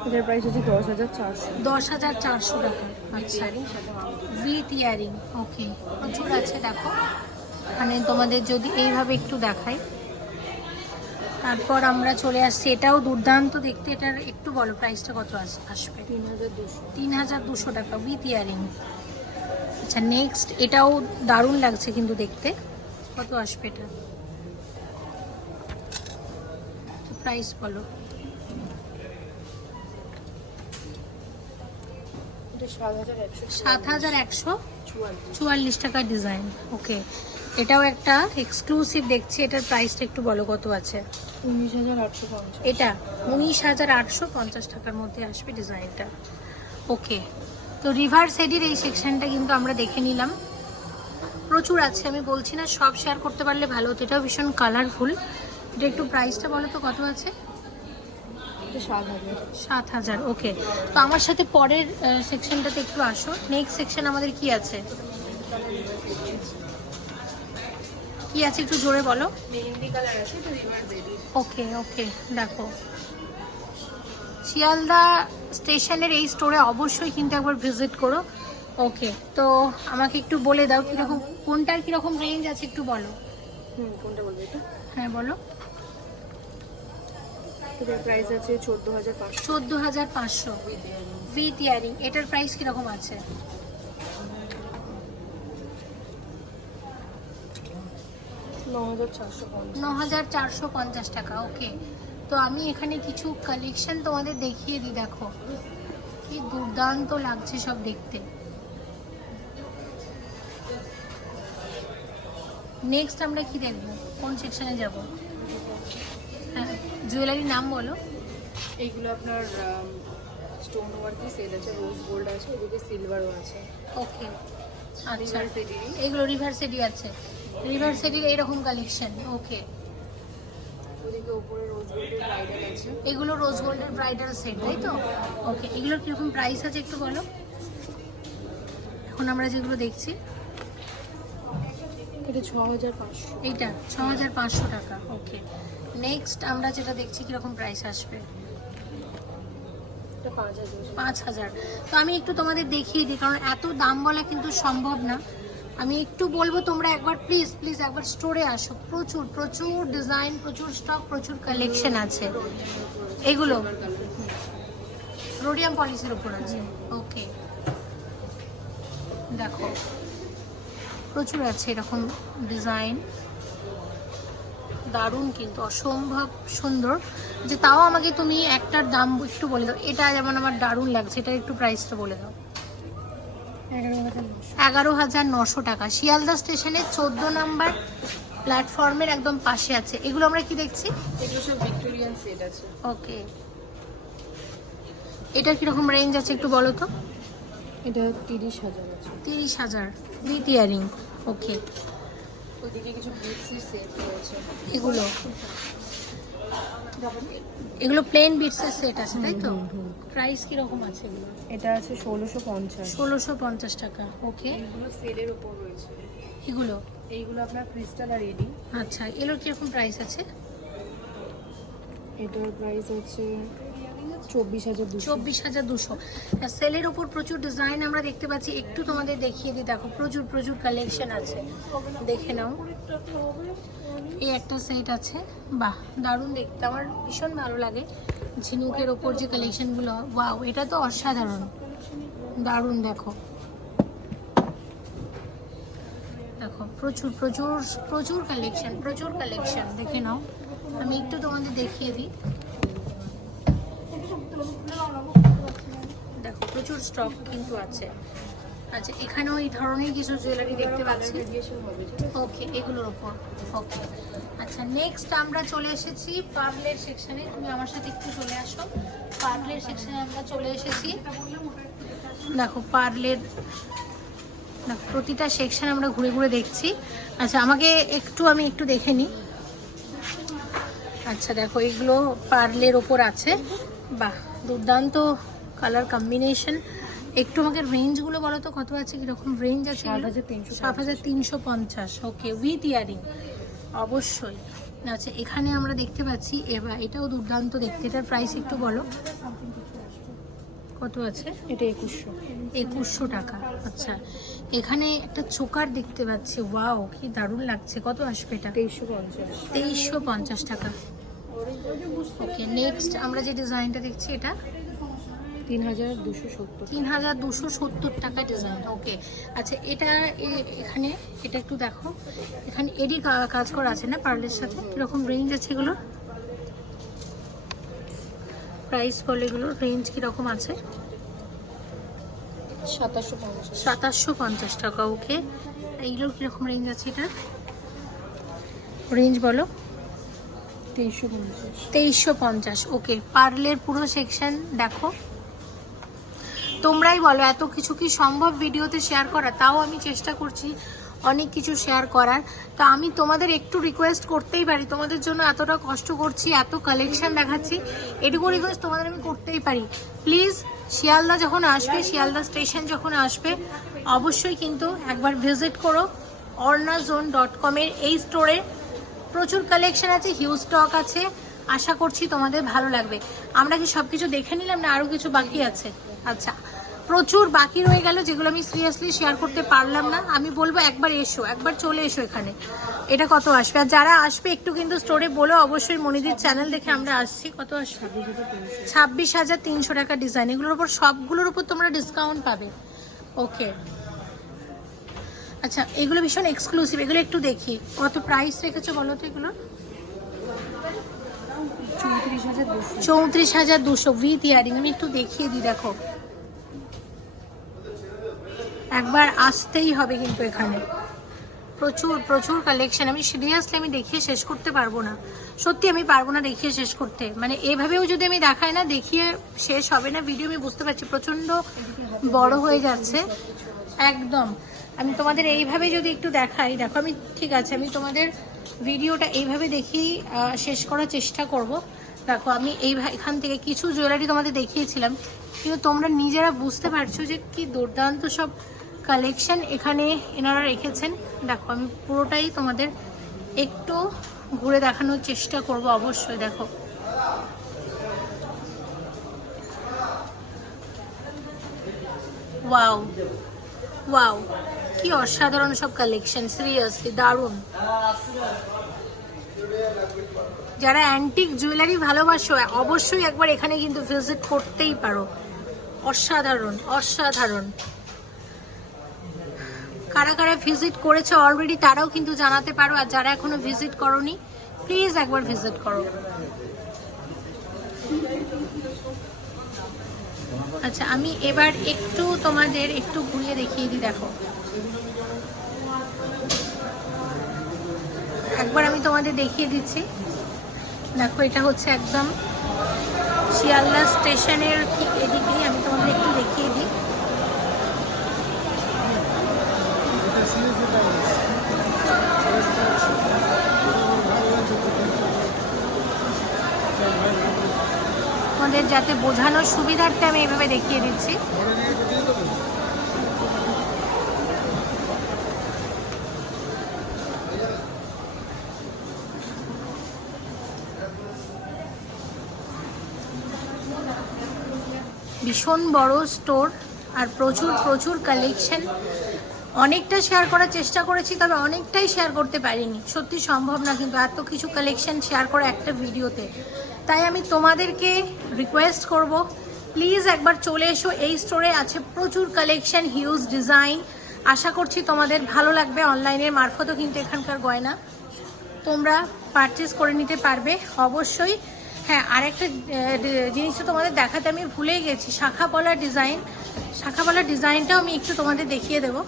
এটার প্রাইস হচ্ছে 10,400। 10,400 টাকা। আচ্ছা, উইথ ইয়ারিং। ওকে, প্রচুর আছে। দেখো, মানে তোমাদের যদি এইভাবে একটু দেখাই, তারপর আমরা চলে আসছি, এটাও দুর্দান্ত দেখতে। এটার একটু বলো প্রাইসটা কত আসবে? 3,200 টাকা উইথ ইয়ারিং। আচ্ছা, নেক্সট, এটাও দারুণ লাগছে কিন্তু দেখতে। কত আসবে এটা? প্রাইস বলো। 7,144 টাকা ডিজাইন। ওকে, এটাও একটা এক্সক্লুসিভ দেখছি। এটার প্রাইসটা একটু বলো কত আছে? 19,850। এটা 19,850 টাকার মধ্যে আসবে ডিজাইনটা। ওকে, তো রিভার সেডির এই সেকশনটা কিন্তু আমরা দেখে নিলাম। প্রচুর আছে, আমি বলছি না সব শেয়ার করতে পারলে ভালো হতো। এটাও ভীষণ কালারফুল। এটা একটু প্রাইসটা বলো তো কত আছে? 7,000। ওকে, তো আমার সাথে পরের সেকশনটাতে একটু আসো। নেক্সট সেকশন আমাদের কি আছে? কি আছে একটু জোরে বলো। মেহেন্দি কালার আছে, তো রিভার সেডি। ওকে ওকে, দেখো, শিয়ালদা স্টেশনের এই স্টোরে অবশ্যই কিন্তু একবার ভিজিট করো। ওকে, তো আমাকে একটু বলে দাও কীরকম, কোনটার কীরকম রেঞ্জ আছে একটু বলো। কোনটা বলবো? এটা? হ্যাঁ বলো। এটার প্রাইস আছে 14,500। 14,500 উইথ ইয়ারিং। এটার প্রাইস কীরকম আছে? 9,450 টাকা। ওকে, তো আমি এখানে কিছু কালেকশন তোমাদের দেখিয়ে দিই। দেখো, কি দুর্দান্ত লাগছে সব দেখতে। নেক্সট আমরা কি দেখবো, কোন সেকশনে যাব? হ্যাঁ, জুয়েলারির নাম বলো। এইগুলো আপনার স্টোন ওয়ার্কই সেল আছে, রোজ গোল্ড আছে, এদিকে সিলভারও আছে। ওকে, আচ্ছা, রিভার সেডি। এগুলো রিভার সেডি আছে, রিভার সেডির এইরকম কালেকশন। ওকে, ওদিকে উপরে রোজ গোল্ডের ব্রাইডাল আছে। এগুলো রোজ গোল্ডের ব্রাইডাল সেট, তাই তো? ওকে, এগুলোর কীরকম প্রাইস আছে একটু বলো। এখন আমরা যেগুলো দেখছি, এটা 6,500। এইটা 6,500 টাকা। ওকে, নেক্সট আমরা যেটা দেখছি কীরকম প্রাইস আসবে? এটা 5,000। 5,000। তো আমি একটু তোমাদের দেখিয়ে দিই, কারণ এত দাম বলা কিন্তু সম্ভব না। আমি একটু বলবো, তোমরা একবার প্লিজ প্লিজ একবার স্টোরে আসো। প্রচুর প্রচুর ডিজাইন, প্রচুর স্টক, প্রচুর কালেকশন আছে। এগুলো রোডিয়াম পলিসির উপর আছে। ওকে, দেখো, প্রচুর আছে এরকম ডিজাইন, দারুণ কিন্তু, অসম্ভব সুন্দর। যে তাও আমাকে তুমি একটার দাম একটু বলে দাও। এটা যেমন আমার দারুণ লাগছে, এটার একটু প্রাইসটা বলে দাও। 11,900 টাকা। শিয়ালদা স্টেশনের 14 নাম্বার প্ল্যাটফর্মের একদম পাশে আছে। এগুলো আমরা কি দেখছি? এগুলো সব ভিক্টোরিয়ান সেট আছে। ওকে, এটা কিরকম রেঞ্জ আছে একটু বলো তো? এটা 30,000 আছে। 30,000 উইথ ইয়ারিং। ওকে, ওইদিকে কিছু বিটসের সেট রয়েছে। এগুলো এগুলো প্লেন বিটসের সেট আছে তাই তো? প্রাইস কিরকম আছে এগুলো? এটা আছে 1650। 1650 টাকা। ওকে, এগুলো সেলের উপর রয়েছে। এগুলো এইগুলো আপনার ক্রিস্টাল আর এডি। আচ্ছা, এগুলোর কিরকম প্রাইস আছে? এটার প্রাইস আছে 24,200। 24,200। সেলের ওপর প্রচুর ডিজাইন আমরা দেখতে পাচ্ছি। একটু তোমাদের দেখিয়ে দিই, দেখো প্রচুর প্রচুর কালেকশন আছে, দেখে নাও। এই একটা সেট আছে, বাহ দারুণ দেখতে, আমার ভীষণ ভালো লাগে ঝিনুকের ওপর যে কালেকশনগুলো। ওয়াও, এটা তো অসাধারণ, দারুণ। দেখো দেখো প্রচুর প্রচুর প্রচুর কালেকশন, প্রচুর কালেকশন, দেখে নাও। আমি একটু তোমাদের দেখিয়ে দিই, দেখো প্রচুর স্টক কিন্তু আছে। আচ্ছা, এখানেও এই ধরনের কিছু জুয়েলারি দেখতে পাচ্ছি। ওকে, এগুলোর ওপর। ওকে, আচ্ছা নেক্সট আমরা চলে এসেছি পার্লের সেকশনে। তুমি আমার সাথে একটু চলে আসো। পার্লের সেকশনে আমরা চলে এসেছি। দেখো পার্লের, দেখো প্রতিটা সেকশন আমরা ঘুরে ঘুরে দেখছি। আচ্ছা আমি একটু দেখে নিই। আচ্ছা দেখো, এগুলো পার্লের ওপর আছে, বাহ দুর্দান্ত কালার কম্বিনেশন। একটু আমাকে রেঞ্জগুলো বলো তো, কত আছে, কিরকম রেঞ্জ আছে? 7,350। ওকে, উইথ ইয়ারিং অবশ্যই। আচ্ছা, এখানে আমরা দেখতে পাচ্ছি এটাও দুর্দান্ত দেখতে। এটার প্রাইস একটু বলো কত আছে? এটা 2100 টাকা। আচ্ছা, এখানে একটা চোকার দেখতে পাচ্ছি, ওয়াও কি দারুণ লাগছে। কত আসবে এটা? 2350 টাকা। ওকে, নেক্সট আমরা যে ডিজাইনটা দেখছি এটা 3270 টাকা ডিজাইন। ওকে, আচ্ছা এখানে এটা একটু দেখো, এখানে এডি কাজ করা আছে না পার্লের সাথে? কিরকম রেঞ্জ আছে এগুলো? প্রাইস বলে, এগুলো রেঞ্জ কিরকম আছে? 2750 টাকা। ওকে, এইগুলোর কিরকম রেঞ্জ আছে? এটা রেঞ্জ বলো। 2350। ওকে, পার্লের পুরো সেকশন দেখো। তোমরাই বলো এত কিছু কি সম্ভব ভিডিওতে শেয়ার করা? তাও আমি চেষ্টা করছি অনেক কিছু শেয়ার করার। তো আমি তোমাদের একটু রিকোয়েস্ট করতেই পারি, তোমাদের জন্য এতটা কষ্ট করছি, এত কালেকশন দেখাচ্ছি, এটুকু রিকোয়েস্ট তোমাদের আমি করতেই পারি। প্লিজ শিয়ালদা যখন আসবে, শিয়ালদা স্টেশন যখন আসবে, অবশ্যই কিন্তু একবার ভিজিট করো ornazone.com এর এই স্টোরে। প্রচুর কালেকশন আছে, হিউজ স্টক আছে, আশা করছি তোমাদের ভালো লাগবে। আমরা কি সব কিছু দেখে নিলাম না আরও কিছু বাকি আছে? আচ্ছা, প্রচুর বাকি রয়ে গেল যেগুলো আমি সিরিয়াসলি শেয়ার করতে পারলাম না। আমি বলবো একবার এসো, একবার চলে এসো এখানে। এটা কত আসবে? আর যারা আসবে একটু কিন্তু স্টোরে বলো অবশ্যই মনিদির চ্যানেল দেখে আমরা আসছি। কত আসবে? 26,300 টাকা ডিজাইন। এগুলোর উপর সবগুলোর উপর তোমরা ডিসকাউন্ট পাবে। ওকে, আচ্ছা এগুলো ভীষণ এক্সক্লুসিভ, এগুলো একটু দেখি। কত প্রাইস রেখেছো বলো তো এগুলো? 34,200 উইথ ইয়ারিং। আমি একটু দেখিয়ে দিই, দেখো একবার আসতেই হবে কিন্তু এখানে। প্রচুর প্রচুর কালেকশন। আমি সিরিয়াসলি দেখিয়ে শেষ করতে পারবো না, সত্যি আমি পারবো না দেখিয়ে শেষ করতে। মানে এভাবেও যদি আমি দেখাই না, দেখিয়ে শেষ হবে না ভিডিও। আমি বুঝতে পারছি প্রচণ্ড বড় হয়ে যাচ্ছে একদম। আমি তোমাদের এইভাবে যদি একটু দেখাই, দেখো আমি ঠিক আছে, আমি তোমাদের ভিডিওটা এইভাবে দেখি শেষ করার চেষ্টা করব। দেখো আমি এখান থেকে কিছু জুয়েলারি তোমাদের দেখিয়েছিলাম, কিন্তু তোমরা নিজেরা বুঝতে পারছো যে কি দুর্দান্ত সব কালেকশন এখানে এনারা রেখেছেন। দেখো আমি পুরোটাই তোমাদের একটু ঘুরে দেখানোর চেষ্টা করব অবশ্যই। দেখো ওয়াও ওয়াও, কি অসাধারণ সব কালেকশন, সিরিয়াসলি দারুণ। যারা অ্যান্টিক জুয়েলারি ভালোবাসো অবশ্যই একবার এখানে কিন্তু ভিজিট করতেই পারো। অসাধারণ অসাধারণ। কারা কারা ভিজিট করেছে অলরেডি তারাও কিন্তু জানাতে পারো, আর যারা এখনো ভিজিট করোনি প্লিজ একবার ভিজিট করো। আচ্ছা, আমি এবার একটু তোমাদের একটু ঘুরিয়ে দেখিয়ে দিই। দেখো, একবার আমি তোমাদের দেখিয়ে দিচ্ছি। দেখো, এটা হচ্ছে একদম শিয়ালদা স্টেশনের ঠিক এদিকেই। আমি তোমাদের একটু দেখিয়ে দিই। তোমাদের যাতে বোঝানোর সুবিধার্থে আমি এইভাবে দেখিয়ে দিচ্ছি। ভীষণ বড় স্টোর আর প্রচুর প্রচুর কালেকশন। অনেকটা শেয়ার করার চেষ্টা করেছি, তবে অনেকটাই শেয়ার করতে পারিনি, সত্যি সম্ভব না কিন্তু এত কিছু কালেকশন শেয়ার করা একটা ভিডিওতে। তাই আমি তোমাদেরকে রিকোয়েস্ট করব, প্লিজ একবার চলে এসো। এই স্টোরে আছে প্রচুর কালেকশন, হিউজ ডিজাইন। আশা করছি তোমাদের ভালো লাগবে। অনলাইনের মারফতও কিন্তু এখানকার গয়না তোমরা পারচেস করে নিতে পারবে অবশ্যই। হ্যাঁ, আরেকটা জিনিস তো তোমাদের দেখাতে আমি ভুলেই গেছি, শাখা পলার ডিজাইন। শাখা পলার ডিজাইনটাও আমি একটু তোমাদের দেখিয়ে দেবো।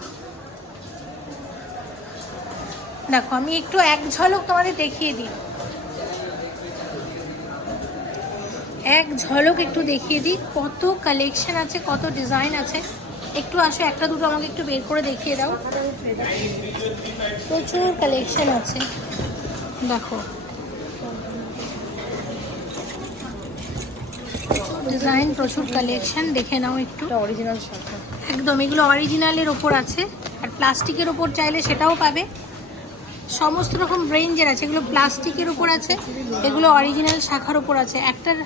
দেখো, আমি একটু এক ঝলক তোমাদের দেখিয়ে দিই, এক ঝলক একটু দেখিয়ে দিই কত কালেকশন আছে, কত ডিজাইন আছে। একটু আসো, একটা দুটো আমাকে একটু বের করে দেখিয়ে দাও। প্রচুর কালেকশন আছে, দেখো ডিজাইন, প্রচুর কালেকশন। দেখে নাও একটু। অরিজিনাল শাখা, একদম এগুলো অরিজিনালের ওপর আছে, আর প্লাস্টিকের ওপর চাইলে সেটাও পাবে। সমস্ত রকম রেঞ্জের আছে। এগুলো প্লাস্টিকের উপর আছে, এগুলো অরিজিনাল শাখার উপর আছে। একটার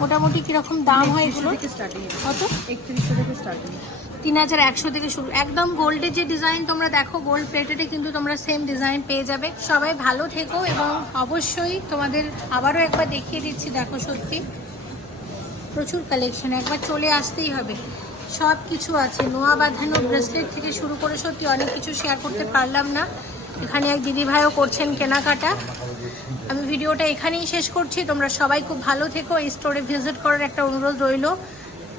মোটামুটি কীরকম দাম হয় এগুলো? স্টার্টিং কত? 3100 থেকে স্টার্টিং, 3100 থেকে শুরু। একদম গোল্ডের যে ডিজাইন তোমরা দেখো, গোল্ড প্লেটেডে কিন্তু তোমরা সেম ডিজাইন পেয়ে যাবে। সবাই ভালো থেকো, এবং অবশ্যই তোমাদের আবারও একবার দেখিয়ে দিচ্ছি। দেখো, সত্যি প্রচুর কালেকশন, একবার চলে আসতেই হবে। সব কিছু আছে, নোয়া বাঁধানো ব্রেসলেট থেকে শুরু করে সত্যি অনেক কিছু শেয়ার করতে পারলাম না। এখানে এক দিদিভাইও করছেন কেনাকাটা। আমি ভিডিওটা এখানেই শেষ করছি। তোমরা সবাই খুব ভালো থেকো। এই স্টোরে ভিজিট করার একটা অনুরোধ রইল।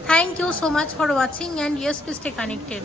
Thank you so much for watching, and yes, please stay connected.